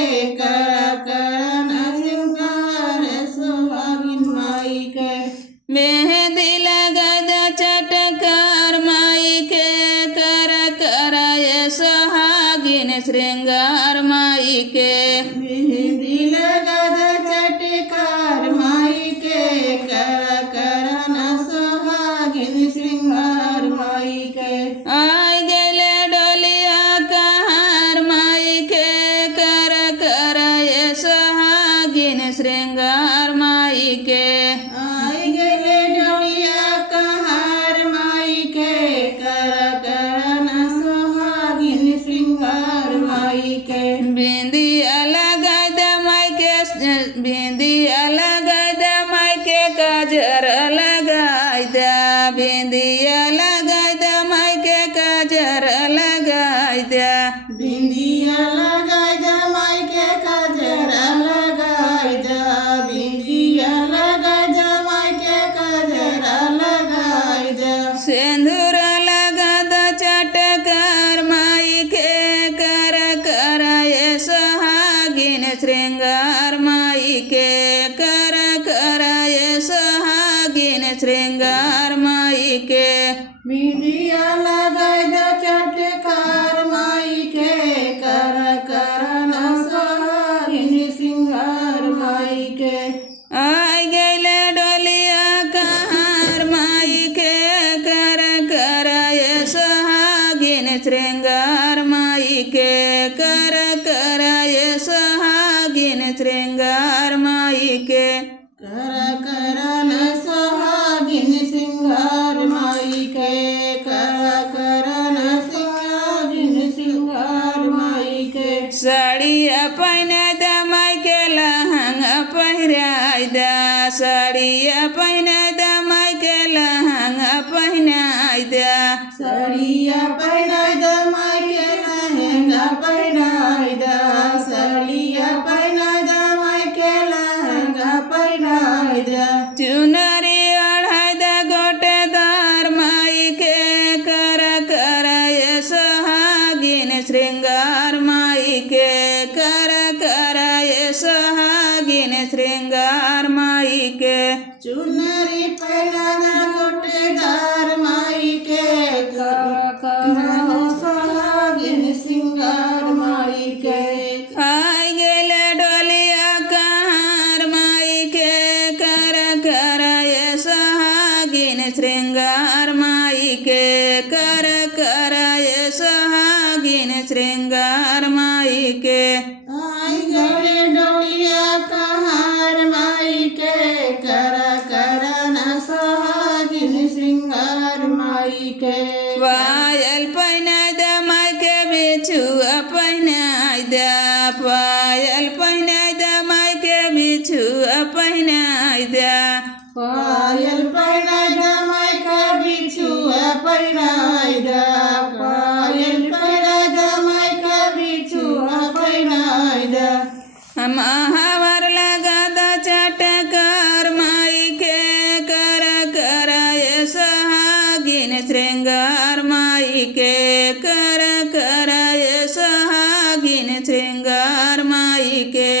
कर करन श्रृंगार सुहागिन माई के मेहंदी लगद चटकार माई के कर कराय सुहागिन श्रृंगार माई के मेहंदी लगद चटकार माई के कर करन सुहागिन श्रृंगार माई के आय गेले डोलिया कहार माई के कर कराय सुहागिन श्रृंगार माई के आय गेले डोलिया कहार माई के कर करन सुहागिन श्रृंगार माई के बिंदिया लगाद माई के बिंदिया लगाद माई के काजर लगाद बिंदिया लगाद माई के काजर लगाद बिंदिया लगाद माई के काजर लगाद बिंदिया लगाद माई के काजर लगाद सिंदूर लगाद चटकार माई के कर कराय सुहागिन श्रृंगार माई के कर कराय सुहागिन श्रृंगार माई के बिंदिया लगाद चटकार माई के कर करन सुहागिन श्रृंगार माई के आय गेले डोलिया कहार माई के कर कराय सुहागिन श्रृंगार माई के कर कराय सुहागिन श्रृंगार माई के कर करन सुहागिन श्रृंगार माई के कर करन सुहागिन श्रृंगार माई के साड़िया पहने द माई के लहंगा पहिराय द साड़िया पहने द माई के लहंगा पहिनाय द साड़िया पहनाय द माई के लहंगा पहिनाय द साड़िया पहनाय द माई के लहंगा पहिनाय द चुनरी ओढ़ाय द गोटेदार माई के कर कराय सुहागिन श्रृंगार माई के कर कराय सुहागिन श्रृंगार माई के चुनरी पहना गोटेदार माई के कर कराय सुहागिन श्रृंगार माई के आय गेले डोलिया कहार माई के कर कराय सुहागिन श्रृंगार माई के कर कराय सुहागिन श्रृंगार माई के आय गेले डोलिया कहार माई के कर करन सुहागिन श्रृंगार माई के पायल पहिनाय द माई के बिछुआ पहिनाय द पायल पहिनाय द माई के बिछुआ पहिनाय द पायल पहिनाय द माई के बिछुआ पहिनाय द पायल पहिनाय द माई के बिछुआ पहिनाय द महावर लगाद चटकार माई के कर कराय सुहागिन श्रृंगार माई के कर कराय सुहागिन श्रृंगार माई के